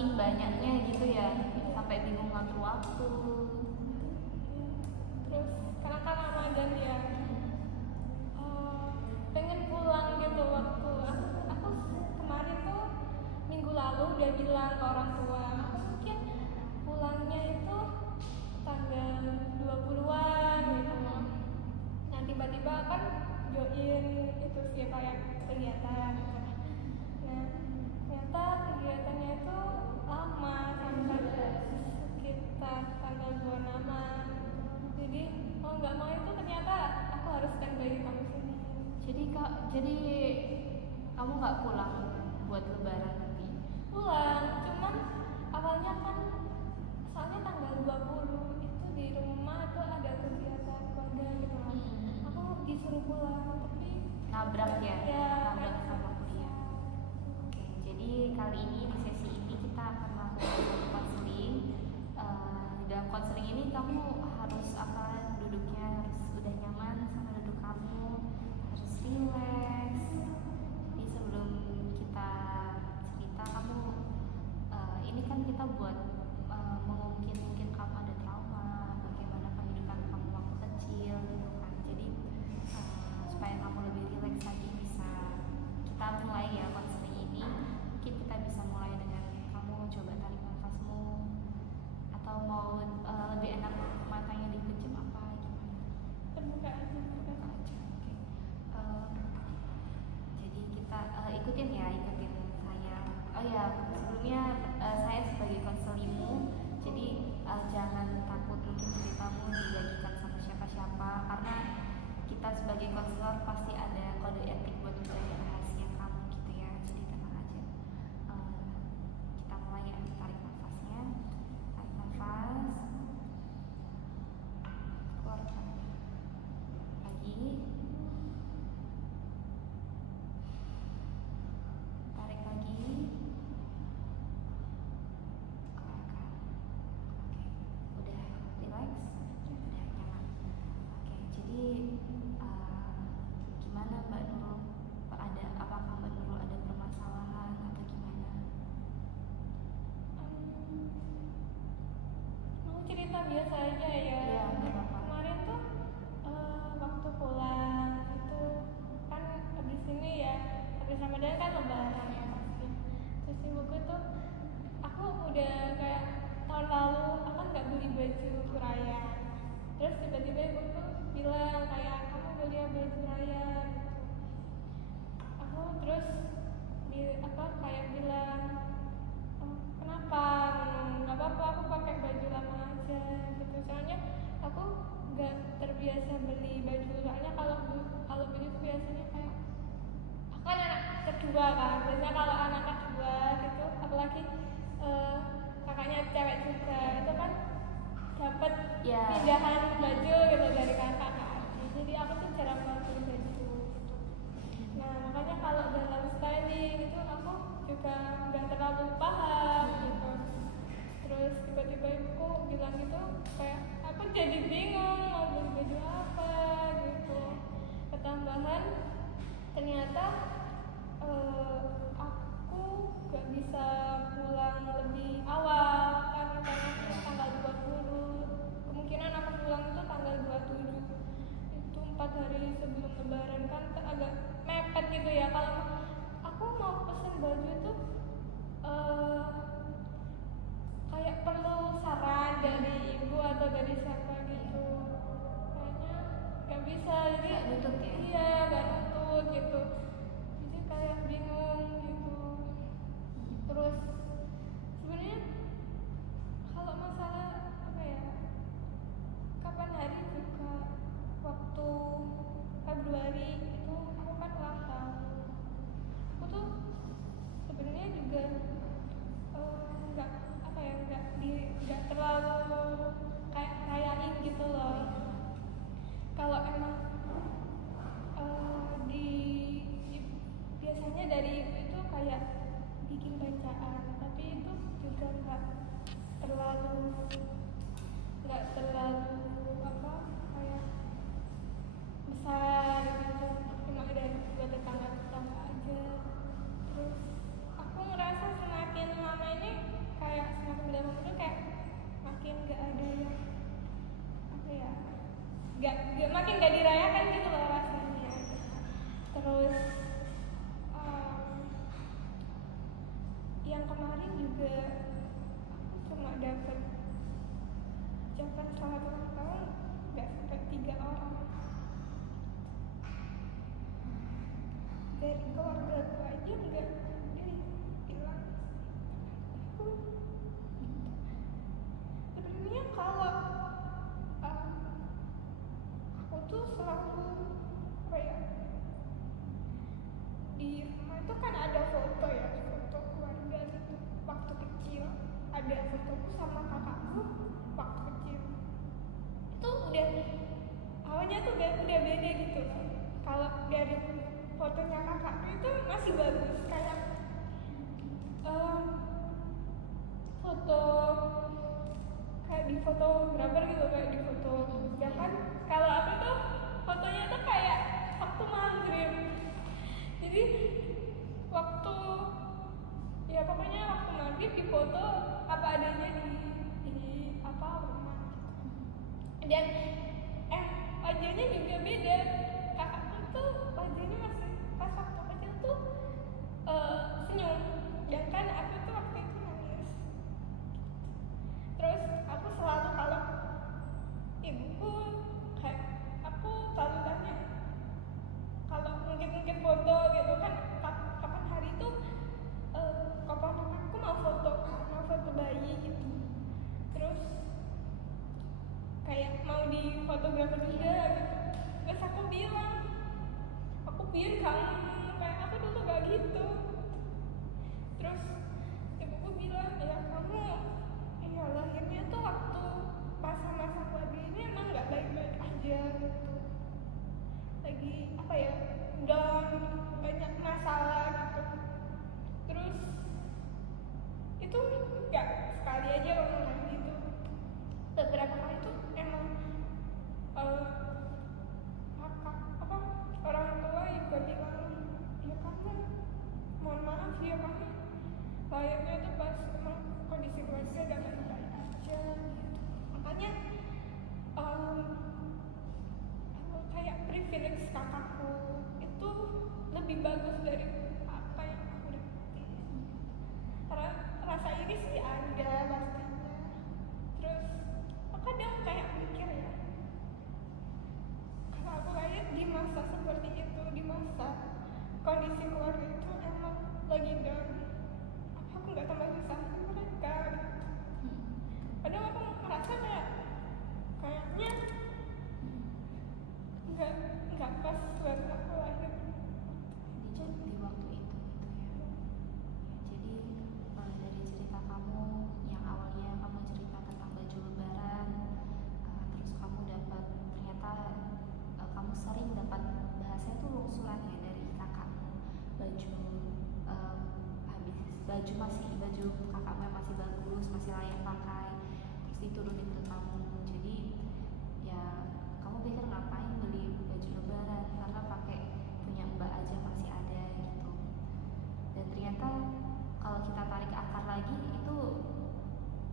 saking banyaknya gitu ya sampai bingung ngatur waktu. Terus karena kan Ramadan ya, pengen pulang gitu. Waktu aku kemarin tuh minggu lalu udah bilang ke orang tua aku mungkin pulangnya itu tanggal 20-an gitu. Nah tiba-tiba kan join itu sih kayak kegiatan gitu. Nah ternyata kegiatannya itu lama sampai sekitar tanggal 26-an. Jadi mau nggak mau itu ternyata aku harus standby di kampus ini. Jadi kamu nggak pulang buat lebaran nanti? Pulang, cuman awalnya kan soalnya tanggal 20 itu di rumah tuh ada kegiatan keluarga gitu kan. Aku disuruh pulang tapi Nabrak ya? Ya, Nabrak sama kuliah. Oke, jadi kali ini di sesi ini kita akan melakukan konseling. Dalam konseling ini kamu harus duduknya harus udah nyaman sama duduk kamu, harus relax. Jadi sebelum kita cerita kamu, ini kan kita buat mungkin kamu ada trauma, bagaimana pendidikan kamu waktu kecil gitu kan. Jadi supaya kamu lebih rileks lagi kita mulai ya konseling ini. Mungkin kita bisa mulai dengan kamu coba tarik nafasmu, atau mau lebih enak matanya dipejam apa gimana? terbuka aja. Oke. Jadi kita ikutin saya. Oh ya, sebelumnya saya sebagai konselingmu, jadi jangan takut mungkin ceritamu dibagikan sama siapa-siapa, karena kita sebagai konselor pasti ada kode etik buat menjaga rahasia kamu gitu ya. Jadi tenang aja. Kita mulai ya, tarik nafasnya, tarik nafas, keluarkan lagi, tarik lagi, keluarkan. Oke, udah relax, udah nyaman. Oke, jadi gimana Mbak Nurul? Apakah Mbak Nurul ada permasalahan atau gimana? Mau cerita biasa aja ya. Iya, nggak apa-apa. Kemarin tuh waktu pulang itu kan habis ini ya, habis Ramadan kan lebaran ya pasti. Terus ibuku tuh, aku udah kayak tahun lalu aku kan nggak beli baju raya. Terus tiba-tiba ibu tuh bilang kayak kamu beli baju raya gitu. Aku terus kayak bilang, "Oh, kenapa? Nggak apa-apa, aku pakai baju lama aja gitu. Soalnya aku nggak terbiasa beli baju. Soalnya kalau beli tuh biasanya kayak aku kan anak kedua kan. Biasanya kalau anak kedua gitu, apalagi kakaknya cewek juga, itu kan dapat pindahan baju gitu dari kakak kan. Jadi aku tuh jarang banget beli baju gitu. Nah makanya kalau dalam styling itu aku juga nggak terlalu paham gitu. Terus tiba-tiba ibuku bilang gitu, kayak aku jadi bingung mau beli baju apa gitu. Ketambahan ternyata aku gak bisa pulang lebih awal karena tanggal 20. Kemungkinan aku pulang itu tanggal 27. Itu 4 hari sebelum lebaran kan agak mepet gitu ya. Kalau aku mau pesen baju tuh kayak perlu saran dari ibu atau dari siapa gitu. Kayaknya gak bisa, jadi Gak nutut ya? Iya, gak nutut gitu. Jadi kayak bingung gitu. Terus sebenarnya kalau masalah kapan hari juga waktu Februari itu aku kan ulang tahun. Aku tuh sebenarnya juga nggak terlalu kayak rayain gitu loh. Kalau emang ucapan selamat ulang tahun nggak sampai 3 orang. Dari keluarga gue aja nggak ada yang bilang aku. Sebenarnya kalau aku tuh selalu apa ya, di rumah itu kan ada foto ya, foto keluarga gitu waktu kecil, ada fotoku sama kakakku waktu kecil. Itu udah awalnya tuh udah beda gitu loh. Kalau dari fotonya kakakku itu masih bagus, kayak foto kayak di fotografer gitu, kayak di foto. Ya kan kalau aku tuh fotonya tuh kayak waktu maghrib. Jadi waktu ya pokoknya waktu maghrib di foto apa adanya di apa rumah gitu. Dan wajahnya juga beda. Kakakku tuh wajahnya masih pas waktu kecil tuh senyum, sedangkan aku tuh waktu itu nangis. Terus aku selalu kalau ibuku kayak aku selalu tanya kalau ngungkit foto gitu kan, kapan hari itu kapan aku mau foto bayi gitu. Terus kayak mau di fotografer juga gitu. Terus aku bilang, aku biar kamu kayak aku dulu gak gitu. Terus ibuku bilang, ya kamu ya lahirnya tuh waktu masa-masa keluarga ini emang gak baik-baik aja gitu, lagi apa ya, down, banyak masalah gitu. Terus itu gak sekali aja omongan gitu, beberapa kali tuh emang orang tua juga bilang, ya kamu mohon maaf ya kamu lahirnya itu pas emang kondisi keluarga gak baik-baik aja gitu. Makanya kayak privilege kakakku itu lebih bagus dari apa yang aku dapetin. Rasa ini sih ada pastinya. Terus kadang kayak mikir ya, kalau aku lahir di masa seperti itu, di masa kondisi keluarga itu emang lagi down, apa aku nggak tambah nyusahin mereka gitu. Padahal aku merasa kayaknya nggak pas buat aku lahir di waktu itu ya. Jadi dari cerita kamu yang awalnya kamu cerita tentang baju lebaran, terus kamu dapat ternyata kamu sering dapat bahasanya tuh lungsuran ya dari kakakmu, baju habis baju kakakmu yang masih bagus, masih layak pakai, terus diturunin ke kamu. Jadi ya kamu pikir ngapain beli baju lebaran, karena pakai punya mbak aja masih ada gitu. Dan ternyata kalau kita tarik akar lagi itu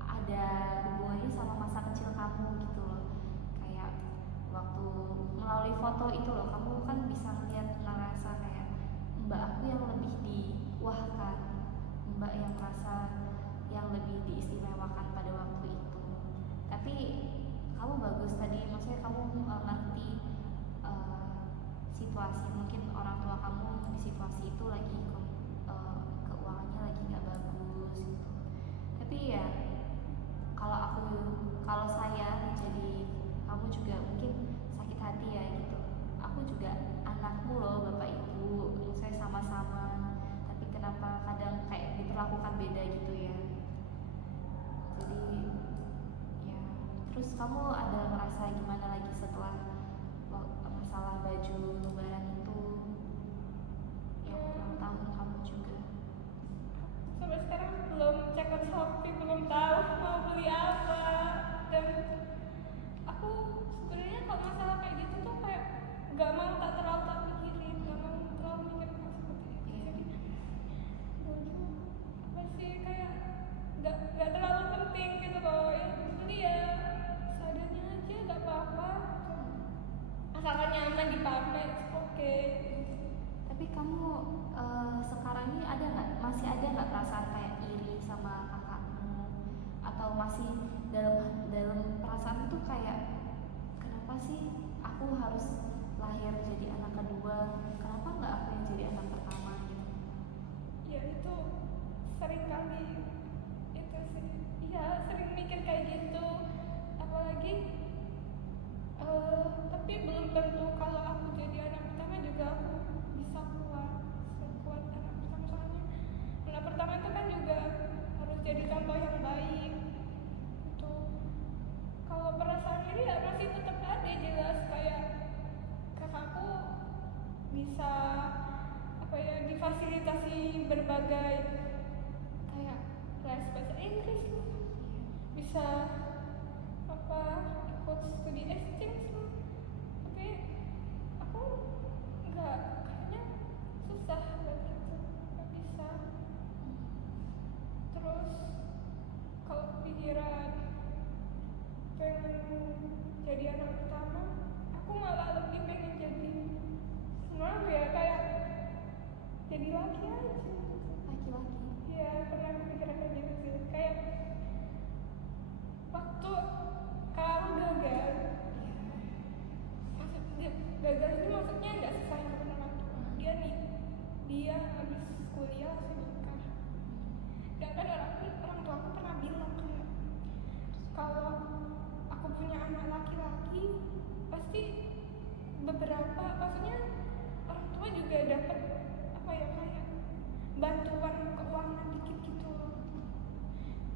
ada hubungannya sama masa kecil kamu gitu loh. Kayak waktu melalui foto itu loh, kamu kan bisa ngerasa kayak mbak aku yang lebih diwahkan, mbak yang merasa yang lebih diistimewakan pada waktu itu. Tapi kamu bagus tadi, maksudnya kamu ngerti situasi, mungkin orang tua kamu di situasi itu lagi keuangannya lagi nggak bagus gitu. Tapi ya kalau saya jadi kamu juga mungkin sakit hati ya gitu. Aku juga anakmu loh bapak ibu, saya sama-sama, tapi kenapa kadang kayak diperlakukan beda gitu ya. Jadi ya, terus kamu ada merasa gimana lagi setelah masalah baju lebaran itu yang ulang tahun kamu juga? Sampai sekarang belum cek ke Shopee, belum tahu mau beli apa. Dan aku sebenarnya kalau masalah kayak gitu tuh kayak gak mau tak pikirin, gak mau terlalu mikir seperti itu. Jadi baju apa sih kayak gak terlalu penting gitu loh. Yang beli ya seadanya aja, gak apa-apa, asalkan nyaman dipakai, oke. Tapi kamu sekarang ini masih ada nggak perasaan kayak iri sama kakakmu, atau masih dalam tentu kalau aku jadi anak pertama juga aku bisa kuat sekuat anak pertama, soalnya anak pertama itu kan juga harus jadi contoh yang baik itu. Kalau perasaan ini ya masih tetap ada, jelas kayak kakakku bisa apa ya, difasilitasi berbagai kayak les bahasa Inggris loh, bisa apa ikut studi exchange loh, tapi aku nggak, kayaknya susah banget itu, nggak bisa. Terus kalau pikiran pengen jadi anak pertama, aku malah lebih pengen jadi sebenarnya ya kayak jadi laki aja. Laki-laki. Ya pernah kepikiran kayak gitu sih, kayak waktu kalau gagal, maksudnya gagal ini maksudnya nggak sesuai harapan orang tua dia nih, dia habis kuliah langsung nikah. Dan kan orang tua aku pernah bilang kayak kalau aku punya anak laki-laki pasti beberapa, maksudnya orang tua juga dapat apa ya, kayak bantuan keuangan dikit gitu.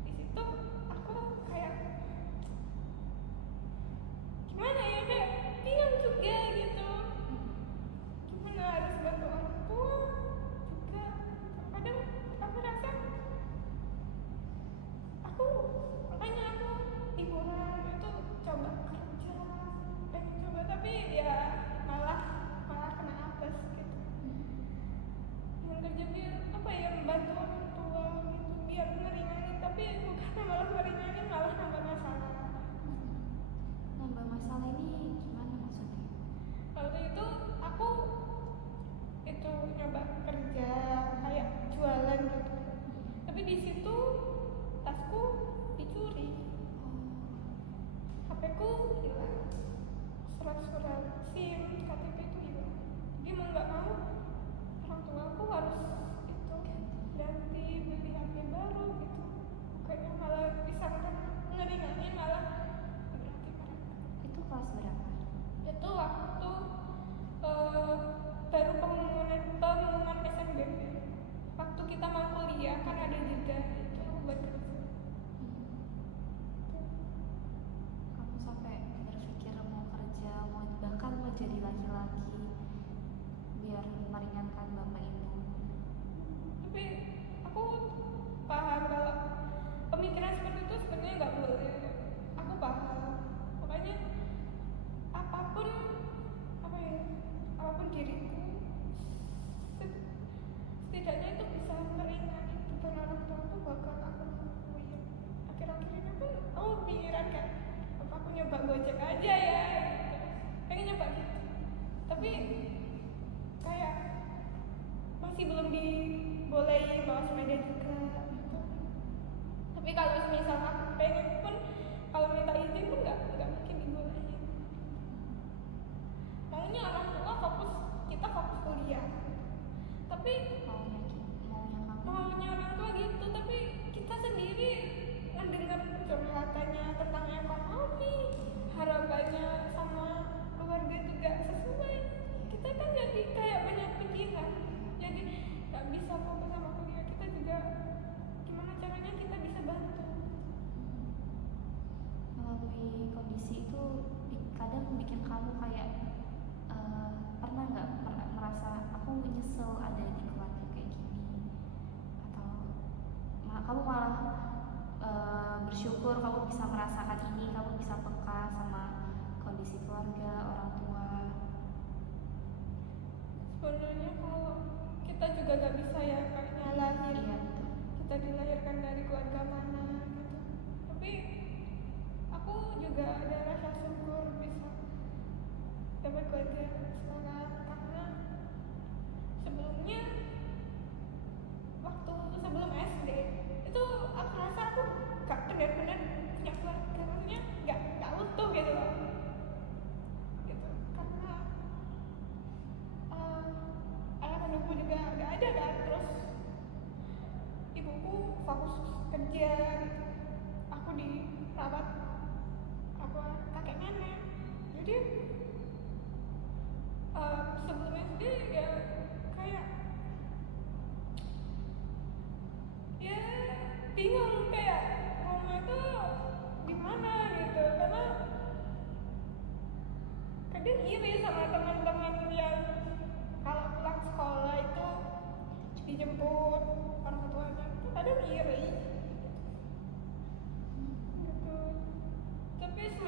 Di situ aku kayak gimana ya, kayak bingung juga gitu, gimana harus bantu orang tua juga. Kadang aku rasa aku, makanya aku liburan itu coba kerja, pengen coba, tapi ya malah kena apes gitu. Yang kerja biar apa ya, membantu orang tua gitu, biar ngeringanin, tapi bukannya malah ngeringanin, malah nambah masalah. Nambah masalah ini gimana maksudnya? Waktu itu aku itu nyoba kerja kayak jualan gitu, tapi di situ tasku dicuri, HP-ku hilang, surat-surat SIM, KTP itu hilang. Jadi mau nggak mau orang tua aku harus itu ganti, beli HP baru gitu. Kayaknya malah bisa ngeringanin, malah berarti parah. Itu kelas berapa? Itu waktu baru pengumuman SNBP. Waktu kita mau kuliah kan ada jeda, itu aku buat kerja. Kamu sampai berpikir mau kerja, mau bahkan mau jadi laki-laki biar meringankan bapak ibu. Tapi aku paham kalau pemikiran seperti itu sebenarnya nggak boleh. Aku paham, makanya apapun apa ya, apapun diriku, setidaknya itu bisa meringankan beban orang tua aku, bakal aku lakuin. Akhir-akhir ini pun aku pikiran kan, apa aku nyoba Gojek aja ya gitu. Pengen nyoba gitu, tapi kayak masih belum dibolehin bawa sepeda juga gitu. Tapi kalau misal aku pengen pun, kalau minta izin pun nggak mungkin dibolehin. Maunya orang tua fokus, kita fokus kuliah, tapi maunya orang tua gitu, tapi kita sendiri mendengar curhatannya tentang ekonomi, harapannya sama keluarga itu gak sesuai, kita kan jadi kayak banyak pikiran, jadi gak bisa fokus sama kuliah. Kita juga gimana caranya kita bisa bantu. Melalui kondisi itu kadang bikin kamu kayak pernah nggak merasa aku nyesel ada di keluarga kayak gini, atau kamu malah bersyukur kamu bisa merasakan ini, kamu bisa peka sama kondisi keluarga orang tua. Sebenarnya kalau kita juga gak bisa ya kayak nyalahin, Iya, betul. kita dilahirkan dari keluarga mana gitu, tapi aku juga ada rasa syukur bisa dapat keluarga sekarang, karena sebelumnya waktu sebelum SD itu aku rasa aku gak benar-benar punya keluarga, maksudnya gak utuh gitu loh gitu, karena ayah kandungku juga gak ada kan, terus ibuku fokus kerja gitu, aku dirawat apa kakek nenek, jadi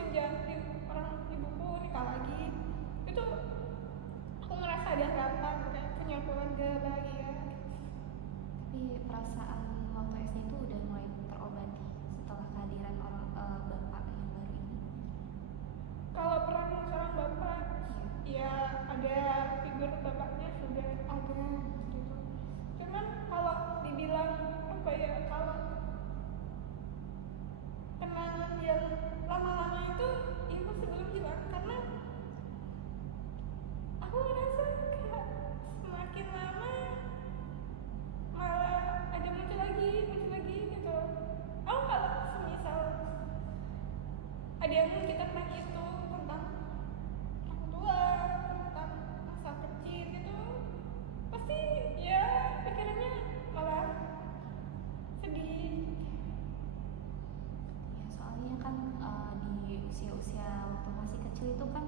semenjak orang ibuku nikah lagi itu aku ngerasa ada harapan kayak punya keluarga bahagia. Tapi perasaan waktu SD itu udah mulai terobati setelah kehadiran orang bapak yang baru ini. Kalau peran seorang bapak Iya. ya ada figur bapaknya sudah ada gitu. Cuman kalau dibilang apa ya, kalau kenangan yang lama-lama itu ibu sebelum hilang, karena aku ngerasa kayak semakin lama malah ada muncul lagi gitu. Oh kalau semisal ada yang kita tentang itu, tentang orang tua, tentang masa kecil gitu, pasti ya pikirannya malah sedih. Ya, soalnya kan di usia-usia waktu masih kecil itu kan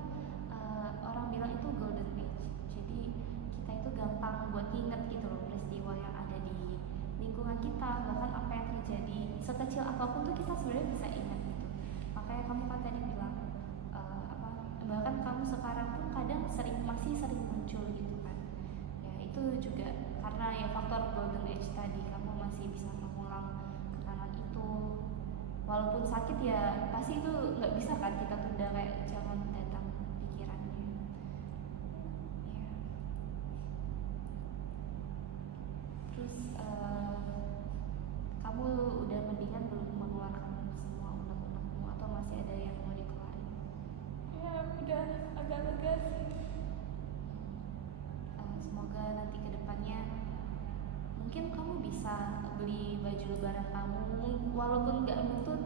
orang bilang itu golden age. Jadi kita itu gampang buat inget gitu loh peristiwa yang ada di lingkungan kita, bahkan apa yang terjadi sekecil apapun tuh kita sebenarnya bisa ingat gitu. Makanya kamu kan tadi bilang apa, bahkan kamu sekarang pun kadang masih sering muncul gitu kan. Ya itu juga karena ya faktor golden age tadi, kamu masih bisa mengulang kenangan itu. Walaupun sakit ya pasti itu nggak bisa kan kita tunda, kayak jangan datang pikirannya. Ya. Terus kamu udah mendingan belum mengeluarkan semua unek-unekmu atau masih ada yang mau dikeluarin? Ya udah agak lega sih. Semoga nanti kedepannya mungkin kamu bisa beli baju lebaran kamu, walaupun nggak nutut,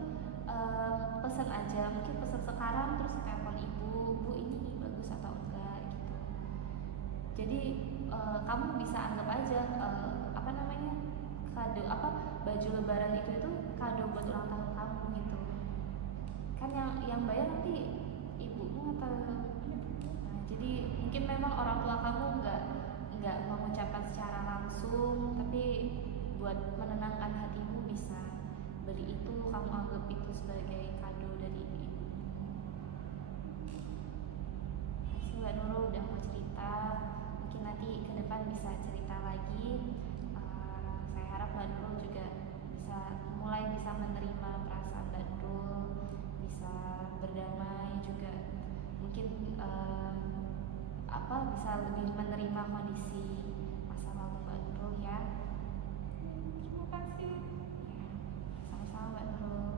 pesan aja, mungkin pesan sekarang terus telepon ibu, bu ini bagus atau enggak gitu. Jadi kamu bisa anggap aja apa namanya, kado apa, baju lebaran itu kado buat ulang tahun kamu gitu kan. Yang bayar nanti ibumu atau jadi mungkin memang orang tua kamu nggak mengucapkan secara langsung, tapi buat menenangkan hatimu bisa beli itu, kamu anggap itu sebagai kado dari ibu. Makasih Mbak Nurul udah mau cerita, mungkin nanti ke depan bisa cerita lagi. Saya harap Mbak Nurul juga bisa menerima perasaan Mbak Nurul, bisa berdamai juga, mungkin bisa lebih menerima kondisi masa lalu Mbak Nurul ya. Terima kasih. Ya, sama-sama Mbak Nurul.